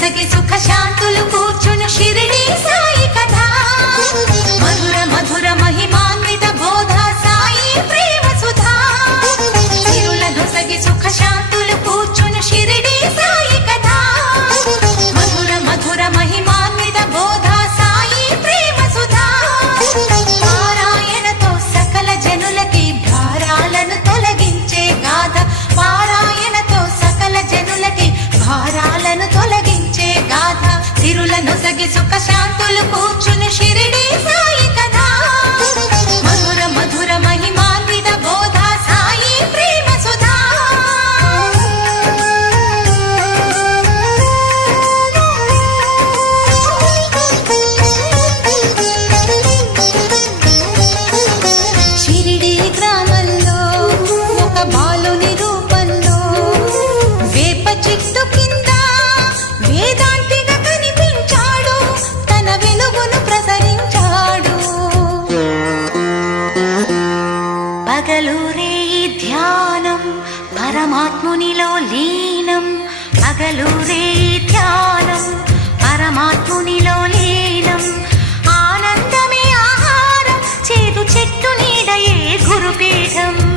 కొసగి సుఖ శాంతులు కూర్చుని శిరణీ తొలగి సుఖ శాంతులు కూర్చుని షిరిడి అసలు రే ధ్యానం పరమాత్మునిలో లీనం. అగలు రే ధ్యానం పరమాత్మునిలో లీనం. ఆనందమే ఆహారం చేదు చెట్టు నీడయే గురుపీఠం?